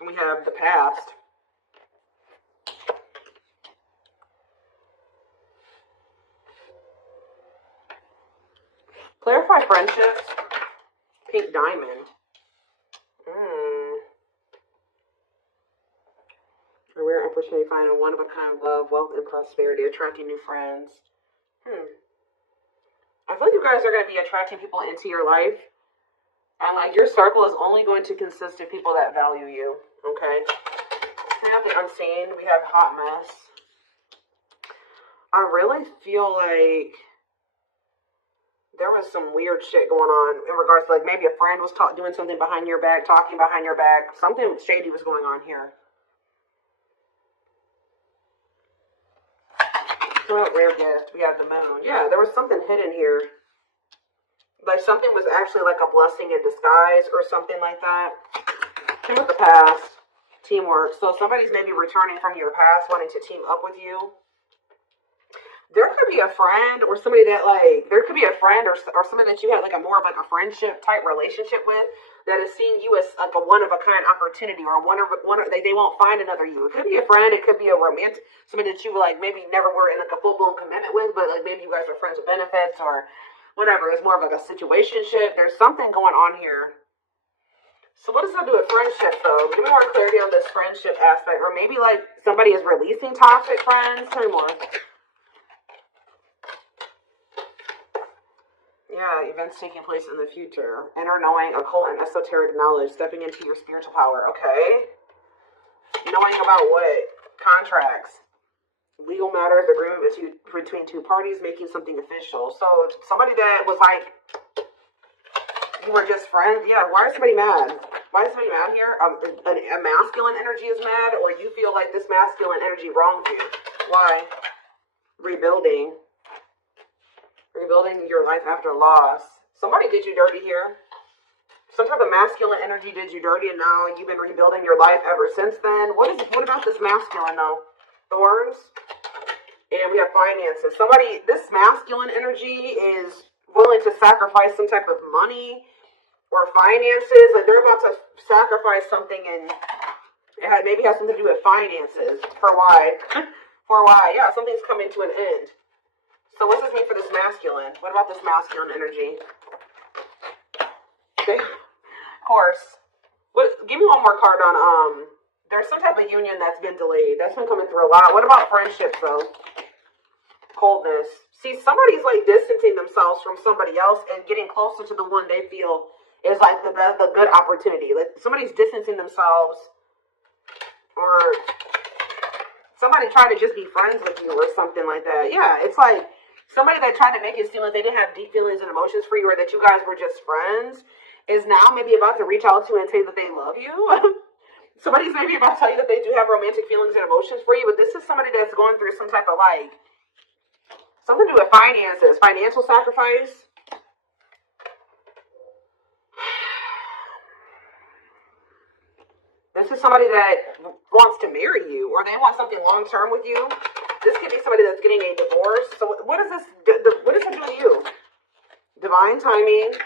We have the past. Clarify friendships. Pink diamond. A rare opportunity to find a one-of-a-kind love, wealth, and prosperity. Attracting new friends. I feel like you guys are going to be attracting people into your life. And like your circle is only going to consist of people that value you. Okay? We have the unseen. We have hot mess. I really feel like there was some weird shit going on in regards to like maybe a friend was doing something behind your back, talking behind your back. Something shady was going on here. Rare gift. We have the moon. Yeah, there was something hidden here. Like something was actually like a blessing in disguise or something like that. Same with the past. Teamwork. So somebody's maybe returning from your past, wanting to team up with you. There could be a friend or somebody that like, there could be a friend or somebody that you had like a more of like a friendship type relationship with that is seeing you as like a one-of-a-kind opportunity or they won't find another you. It could be a friend, it could be a romantic, somebody that you like maybe never were in like a full-blown commitment with, but like maybe you guys are friends with benefits or whatever. It's more of like a situationship. There's something going on here. So what does that do with friendship though? Give me more clarity on this friendship aspect. Or maybe like somebody is releasing toxic friends. Tell me more. Yeah, events taking place in the future. Inner knowing, occult and esoteric knowledge. Stepping into your spiritual power. Okay. Knowing about what? Contracts. Legal matters, agreement between two parties, making something official. So somebody that was like, you were just friends. Yeah, why is somebody mad? Why is somebody mad here? A masculine energy is mad, or you feel like this masculine energy wronged you. Why? Rebuilding. Rebuilding your life after loss. Somebody did you dirty here. Some type of masculine energy did you dirty, and now you've been rebuilding your life ever since then. What about this masculine though? Thorns. And we have finances. This masculine energy is willing to sacrifice some type of money or finances. Like they're about to sacrifice something, and it maybe has something to do with finances. For why? For why? Yeah, something's coming to an end. So what does this mean for this masculine? What about this masculine energy? Okay. Of course. Give me one more card on, there's some type of union that's been delayed. That's been coming through a lot. What about friendships, though? Coldness. See, somebody's, like, distancing themselves from somebody else and getting closer to the one they feel is, like, the good opportunity. Like, somebody's distancing themselves, or somebody tried to just be friends with you or something like that. Yeah, it's like somebody that tried to make it seem like they didn't have deep feelings and emotions for you, or that you guys were just friends, is now maybe about to reach out to you and say that they love you. Somebody's maybe about to tell you that they do have romantic feelings and emotions for you, but this is somebody that's going through some type of like, something to do with finances, financial sacrifice. This is somebody that wants to marry you, or they want something long-term with you. This could be somebody that's getting a divorce. So what does it do to you? Divine timing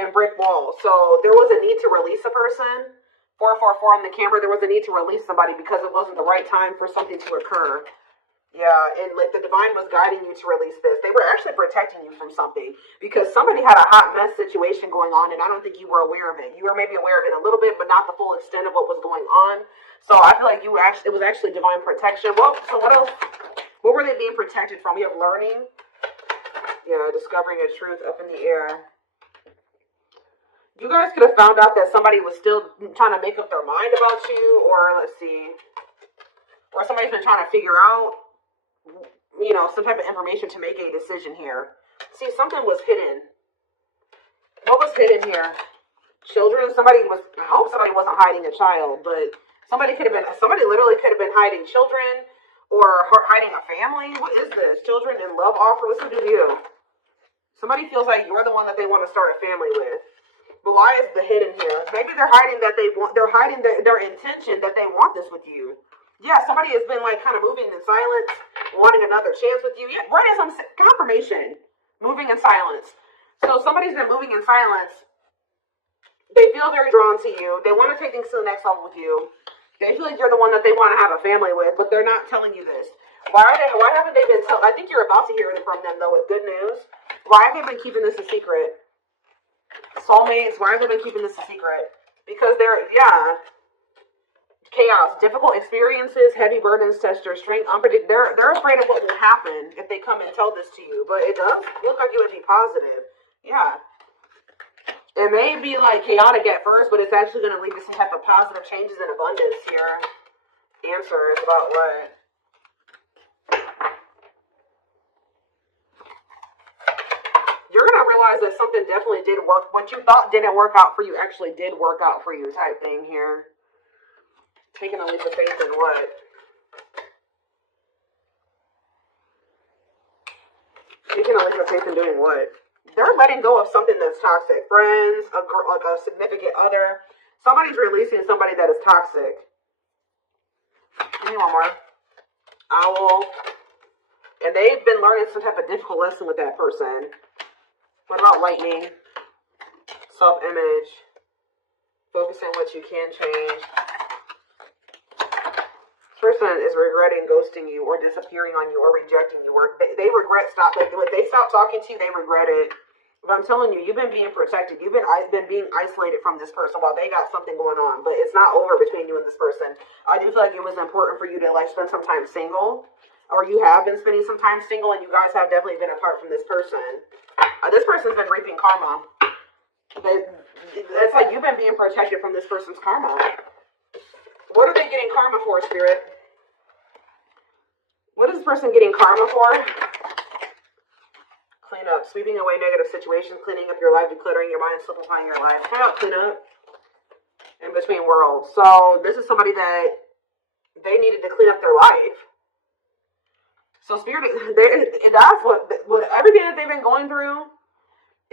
and brick wall. So there was a need to release a person. 444 on the camera, there was a need to release somebody because it wasn't the right time for something to occur. Yeah, and like the divine was guiding you to release this. They were actually protecting you from something because somebody had a hot mess situation going on, and I don't think you were aware of it. You were maybe aware of it a little bit, but not the full extent of what was going on. So I feel like it was actually divine protection. Well, so what else? What were they being protected from? We have learning. Yeah, discovering a truth up in the air. You guys could have found out that somebody was still trying to make up their mind about you, or let's see, or somebody's been trying to figure out, you know, some type of information to make a decision here. See, something was hidden. What was hidden here? Children. I hope somebody wasn't hiding a child, but somebody literally could have been hiding children or hiding a family. What is this? Children in love offer. What's it do to you? Somebody feels like you're the one that they want to start a family with. But why is the hidden here? Maybe they're hiding they're hiding their intention that they want this with you. Yeah, somebody has been like kind of moving in silence, wanting another chance with you. Yeah, right as I'm confirmation, moving in silence. So somebody's been moving in silence, They feel very drawn to you. They want to take things to the next level with you. They feel like you're the one that they want to have a family with, but they're not telling you this. Why haven't they been I think you're about to hear it from them, though, with good news. Why have they been keeping this a secret? Soulmates, why have they been keeping this a secret? Because chaos, difficult experiences, heavy burdens, test your strength, they're afraid of what will happen if they come and tell this to you. But it does look like it would be positive. Yeah. It may be like chaotic at first, but it's actually going to lead to some type of positive changes in abundance here. Answers about what? You're going to realize that something definitely did work. What you thought didn't work out for you actually did work out for you type thing here. Taking a leap of faith in what? Taking a leap of faith in doing what? They're letting go of something that's toxic. Friends, a girl, like a significant other. Somebody's releasing somebody that is toxic. Give me one more. Owl. And they've been learning some type of difficult lesson with that person. What about lightning? Self-image. Focus on what you can change. Person is regretting ghosting you or disappearing on you or rejecting you, or they regret when they stop talking to you, they regret it. But I'm telling you, you've been being protected. You've been being isolated from this person while they got something going on, but it's not over between you and this person. I do feel like it was important for you to like spend some time single, or you have been spending some time single, and you guys have definitely been apart from this person. This person's been reaping karma. It's like you've been being protected from this person's karma. What are they getting karma for, Spirit? What is this person getting karma for? Clean up. Sweeping away negative situations, cleaning up your life, decluttering your mind, simplifying your life. How about clean up? In between worlds. So this is somebody that they needed to clean up their life. So Spirit, that's what everything that they've been going through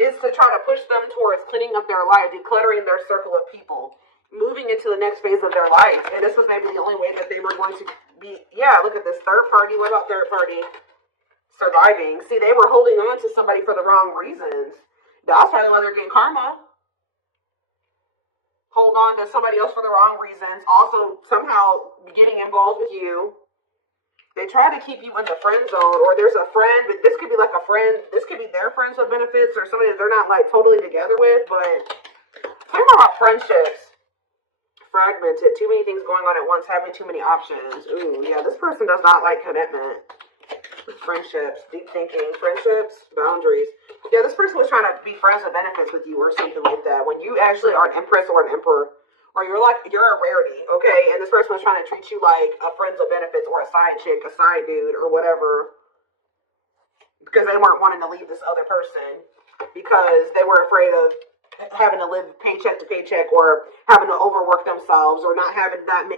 is to try to push them towards cleaning up their life, decluttering their circle of people, moving into the next phase of their life. And this was maybe the only way that they were going to be, look at this third party. What about third party? Surviving. See, they were holding on to somebody for the wrong reasons. That's probably why they're getting karma. Hold on to somebody else for the wrong reasons. Also, somehow getting involved with you. They try to keep you in the friend zone, or there's a friend, but this could be like a friend. This could be their friends with benefits, or somebody that they're not like totally together with. But talking about friendships. Fragmented, too many things going on at once, having too many options. Ooh, yeah, this person does not like commitment. Friendships, deep thinking, friendships, boundaries. Yeah, this person was trying to be friends with benefits with you or something like that. When you actually are an empress or an emperor, or you're a rarity, okay? And this person was trying to treat you like a friends with benefits or a side chick, a side dude, or whatever. Because they weren't wanting to leave this other person. Because they were afraid of having to live paycheck to paycheck, or having to overwork themselves, or not having not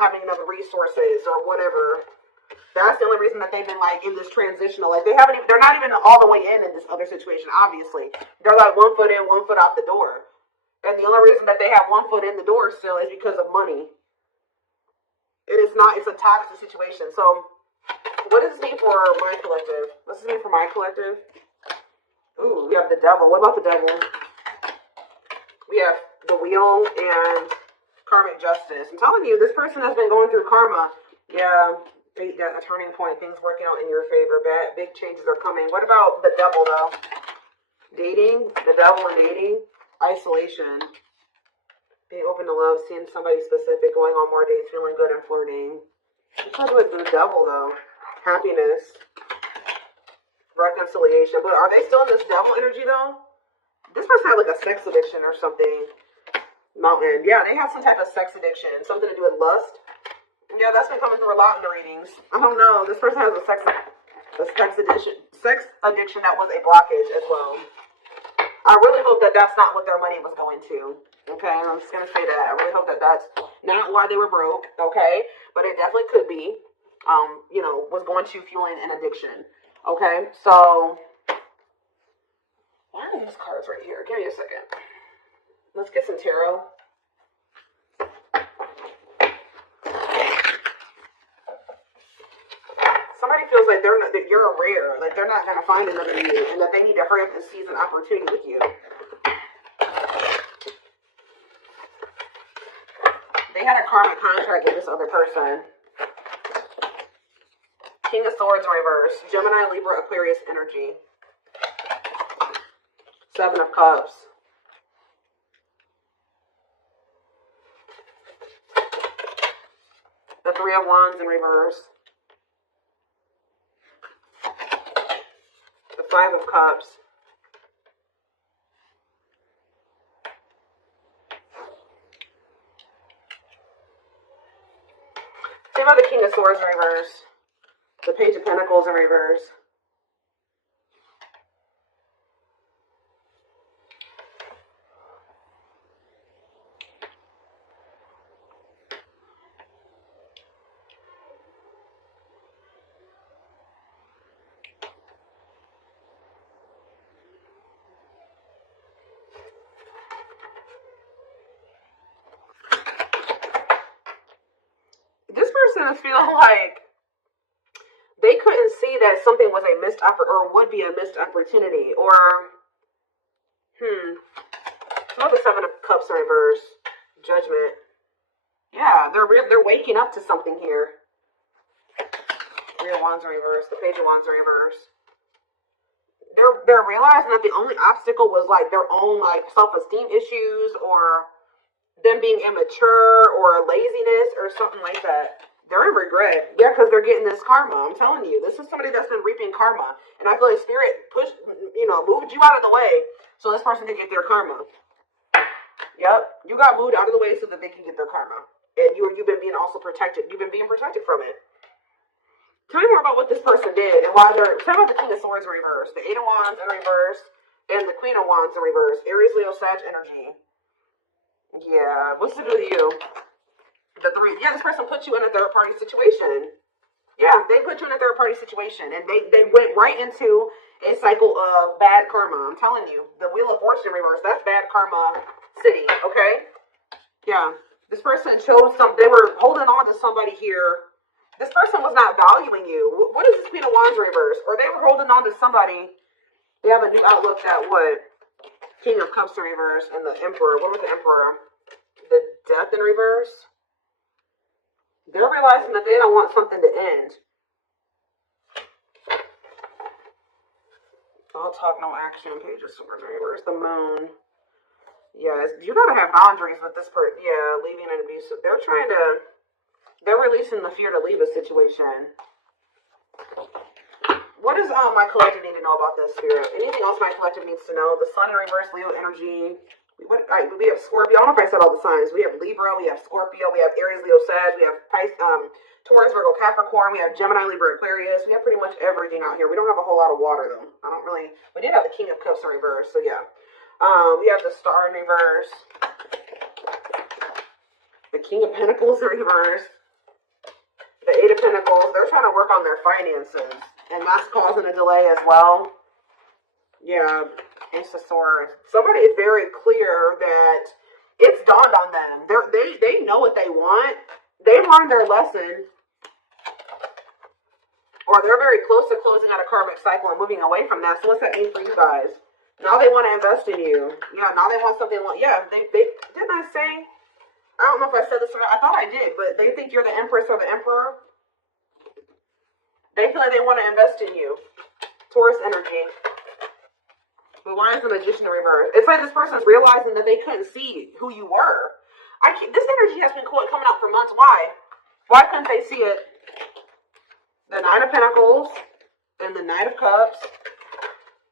having enough resources, or whatever. That's the only reason that they've been like in this transitional. Like they're not even all the way in this other situation. Obviously, they're like 1 foot in, 1 foot out the door, and the only reason that they have 1 foot in the door still is because of money. It is not. It's a toxic situation. So, what does this mean for my collective? What does this mean for my collective? Ooh, we have the devil. What about the devil? We have the wheel and karmic justice. I'm telling you, this person has been going through karma. Yeah, a turning point. Things working out in your favor. Big changes are coming. What about the devil, though? Dating. The devil and dating. Isolation. Being open to love. Seeing somebody specific. Going on more dates. Feeling good and flirting. What's up with the devil, though? Happiness. Reconciliation. But are they still in this devil energy, though? This person had like a sex addiction or something. Mountain. Yeah, they have some type of sex addiction. Something to do with lust. Yeah, that's been coming through a lot in the readings. I don't know. This person has a sex addiction that was a blockage as well. I really hope that that's not what their money was going to. Okay, I'm just gonna say that. I really hope that that's not why they were broke. Okay, but it definitely could be. Was going to fueling an addiction. Okay, so why are these cards right here? Give me a second. Let's get some tarot. Somebody feels like that you're a rare, like they're not gonna find another you, and that they need to hurry up and seize an opportunity with you. that karmic contract with this other person. King of Swords in reverse. Gemini, Libra, Aquarius energy. Seven of Cups. The Three of Wands in reverse. The Five of Cups. Say about the King of Swords in reverse. The Page of Pentacles in reverse. This person is feeling like they couldn't see that something was a missed or would be a missed opportunity, or another Seven of Cups in reverse. Judgment. Yeah, they're waking up to something here. Three of Wands in reverse. The Page of Wands in reverse. They're realizing that the only obstacle was like their own like self-esteem issues, or them being immature, or laziness, or something like that. They're in regret. Yeah, because they're getting this karma. I'm telling you, this is somebody that's been reaping karma. And I feel like Spirit moved you out of the way so this person can get their karma. Yep. You got moved out of the way so that they can get their karma. And you've been being also protected. You've been being protected from it. Tell me more about what this person did and why they're... Tell me about the King of Swords in reverse. The Eight of Wands in reverse. And the Queen of Wands in reverse. Aries, Leo, Sag energy. Yeah. What's to do with you? The three. Yeah, this person put you in a third-party situation. Yeah, they put you in a third-party situation. And they went right into a cycle of bad karma. I'm telling you. The Wheel of Fortune in reverse. That's bad karma city. Okay? Yeah. This person chose they were holding on to somebody here. This person was not valuing you. What is this Queen of Wands in reverse? Or they were holding on to somebody. They have a new outlook that what? King of Cups in reverse and the Emperor. What was the Emperor? The Death in reverse. They're realizing that they don't want something to end. All talk, no action. Page of Swords in reverse. The Moon. Yeah, you gotta have boundaries with this person. Yeah, leaving an abusive. They're releasing the fear to leave a situation. What does my collective need to know about this, Spirit? Anything else my collective needs to know? The Sun in reverse, Leo energy. We have Scorpio. I don't know if I said all the signs. We have Libra, we have Scorpio, we have Aries, Leo, Sag, we have Taurus, Virgo, Capricorn, we have Gemini, Libra, Aquarius. We have pretty much everything out here. We don't have a whole lot of water though. We did have the King of Cups in reverse, so yeah. We have the Star in reverse. The King of Pentacles in reverse. The Eight of Pentacles. They're trying to work on their finances, and that's causing a delay as well. Yeah. Ace of Swords. Somebody is very clear that it's dawned on them. They know what they want. They've learned their lesson. Or they're very close to closing out a karmic cycle and moving away from that. So what's that mean for you guys? Now they want to invest in you. Yeah, now they want something. Yeah, they didn't I say? I don't know if I said this or not. I thought I did, but they think you're the Empress or the Emperor. They feel like they want to invest in you. Taurus energy. But why is the Magician in reverse? It's like this person's realizing that they couldn't see who you were. This energy has been coming out for months. Why? Why couldn't they see it? The Nine of Pentacles and the Knight of Cups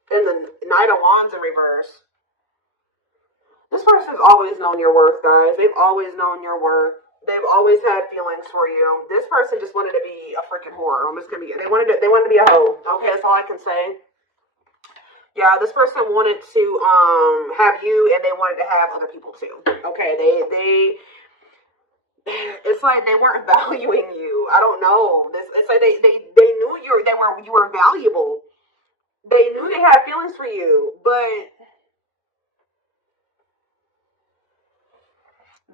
and the Knight of Wands in reverse. This person's always known your worth, guys. They've always known your worth. They've always had feelings for you. This person just wanted to be a freaking whore. They wanted to be a hoe. Okay, that's all I can say. Yeah, this person wanted to have you, and they wanted to have other people too. Okay, it's like they weren't valuing you. I don't know. It's like they knew you were valuable. They knew they had feelings for you, but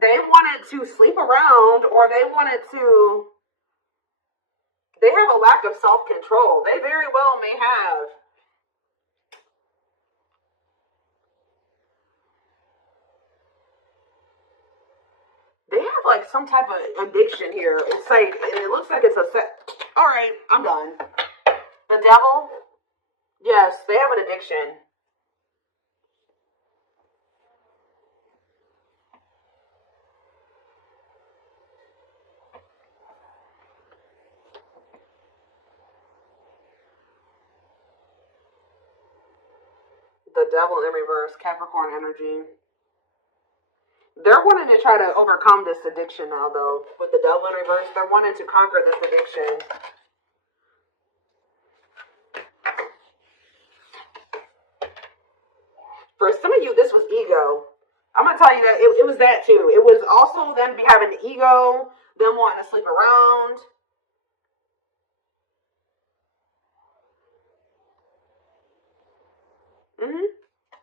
they wanted to sleep around, or they have a lack of self-control. They very well may have. They have like some type of addiction here. It's like, and it looks like it's a set. All right, I'm done. The devil, yes, they have an addiction. The devil in reverse, Capricorn energy. They're wanting to try to overcome this addiction now, though. With the devil in reverse, they're wanting to conquer this addiction. For some of you, this was ego. I'm going to tell you that it was that too. It was also them having ego, them wanting to sleep around.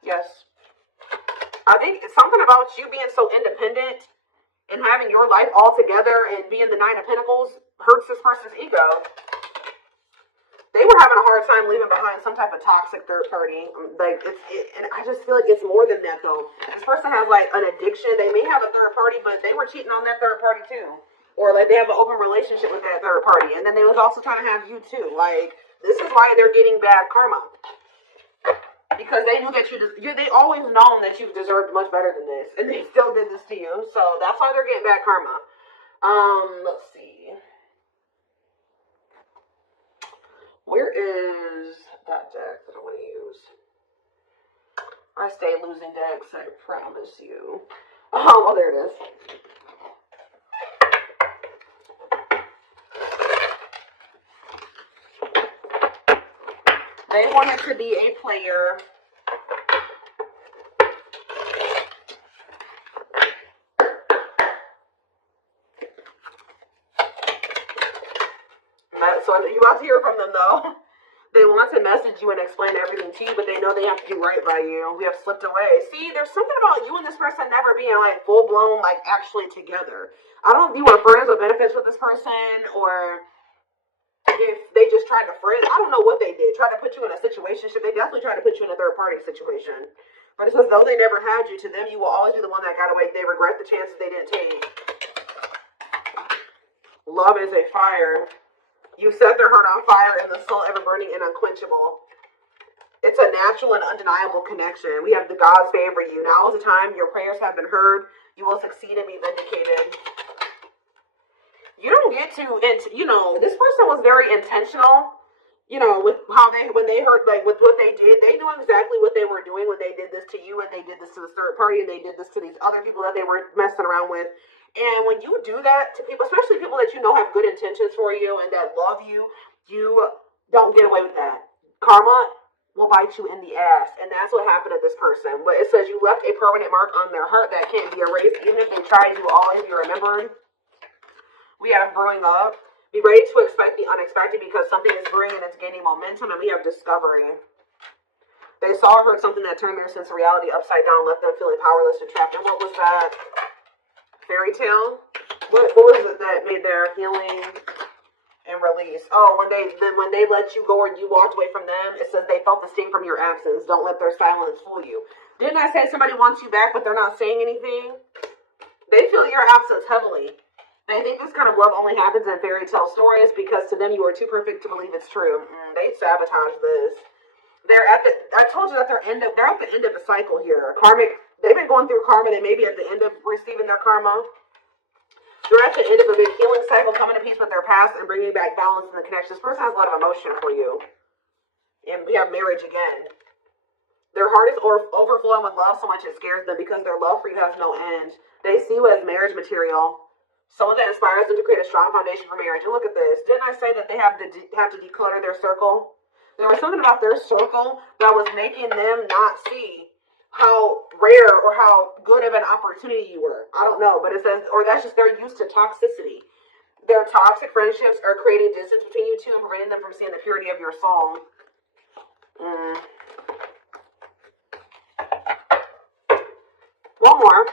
Yes. I think it's something about you being so independent and having your life all together and being the Nine of Pentacles hurts this person's ego. They were having a hard time leaving behind some type of toxic third party. Like and I just feel like it's more than that though. This person has like an addiction. They may have a third party, but they were cheating on that third party too. Or like they have an open relationship with that third party, and then they was also trying to have you too. Like this is why they're getting bad karma. Because they knew that they always known that you deserved much better than this, and they still did this to you. So that's why they're getting bad karma. Let's see. Where is that deck that I want to use? I stay losing decks, I promise you. Oh, there it is. They wanted to be a player. So you about to hear from them though. They want to message you and explain everything to you, but they know they have to do right by you. We have slipped away. See, there's something about you and this person never being like full blown, like actually together. I don't know if you were friends with benefits with this person, or if they just tried to friend. I don't know what they did. Tried to put you in a situation. They definitely tried to put you in a third party situation. But it's as though they never had you. To them, you will always be the one that got away. They regret the chances they didn't take. Love is a fire. You set their heart on fire and the soul ever burning and unquenchable. It's a natural and undeniable connection. We have the gods favor you. Now is the time. Your prayers have been heard. You will succeed and be vindicated. You don't get to, and you know, this person was very intentional, you know, with how when they heard, like with what they did, they knew exactly what they were doing when they did this to you, and they did this to the third party, and they did this to these other people that they were messing around with. And when you do that to people, especially people that you know have good intentions for you and that love you, you don't get away with that. Karma will bite you in the ass, and that's what happened to this person. But it says you left a permanent mark on their heart that can't be erased, even if they tried to always be remembered. We have brewing up. Be ready to expect the unexpected because something is brewing and it's gaining momentum, and we have discovery. They saw or heard something that turned their sense of reality upside down, left them feeling powerless and trapped. And what was that? Fairy tale? What was it that made their healing and release? Oh, when they let you go or you walked away from them, it says they felt the sting from your absence. Don't let their silence fool you. Didn't I say somebody wants you back, but they're not saying anything? They feel your absence heavily. They think this kind of love only happens in fairy tale stories because to them you are too perfect to believe it's true. They sabotage this. I told you that they're at the end of a cycle here. Karmic. They've been going through karma. They may be at the end of receiving their karma. They're at the end of a big healing cycle, coming to peace with their past and bringing back balance in the connection. This person has a lot of emotion for you. And we have marriage again. Their heart is overflowing with love so much it scares them because their love for you has no end. They see you as marriage material. Someone that inspires them to create a strong foundation for marriage. And look at this. Didn't I say that they have to declutter their circle? There was something about their circle that was making them not see how rare or how good of an opportunity you were. I don't know, but it says, or that's just they're used to toxicity. Their toxic friendships are creating distance between you two and preventing them from seeing the purity of your soul. One more.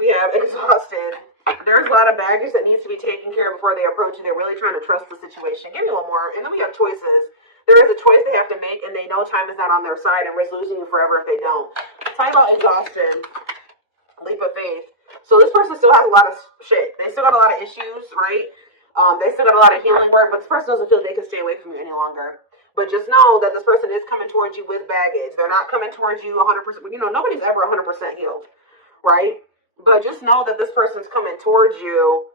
We have exhausted. There's a lot of baggage that needs to be taken care of before they approach you. They're really trying to trust the situation. Give me one more. And then we have choices. There is a choice they have to make, and they know time is not on their side and risk losing you forever if they don't. Talking about exhaustion. Leap of faith. So this person still has a lot of shit. They still got a lot of issues, right? They still got a lot of healing work, but this person doesn't feel they can stay away from you any longer. But just know that this person is coming towards you with baggage. They're not coming towards you 100%. You know, nobody's ever 100% healed, right? But just know that this person's coming towards you.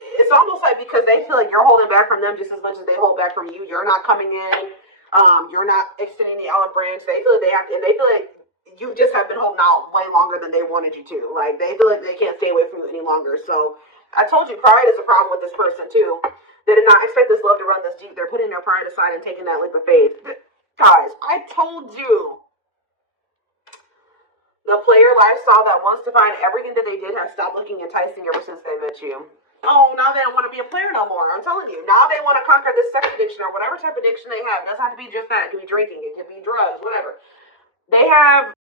It's almost like because they feel like you're holding back from them just as much as they hold back from you. You're not coming in. You're not extending the olive branch. They feel like they have to, and they feel like you just have been holding out way longer than they wanted you to. Like, they feel like they can't stay away from you any longer. So I told you, pride is a problem with this person too. They did not expect this love to run this deep. They're putting their pride aside and taking that leap of faith. Guys, I told you. The player lifestyle that wants to find everything that they did has stopped looking enticing ever since they met you. Oh, now they don't want to be a player no more. I'm telling you. Now they want to conquer this sex addiction or whatever type of addiction they have. It doesn't have to be just that. It could be drinking. It could be drugs, whatever. They have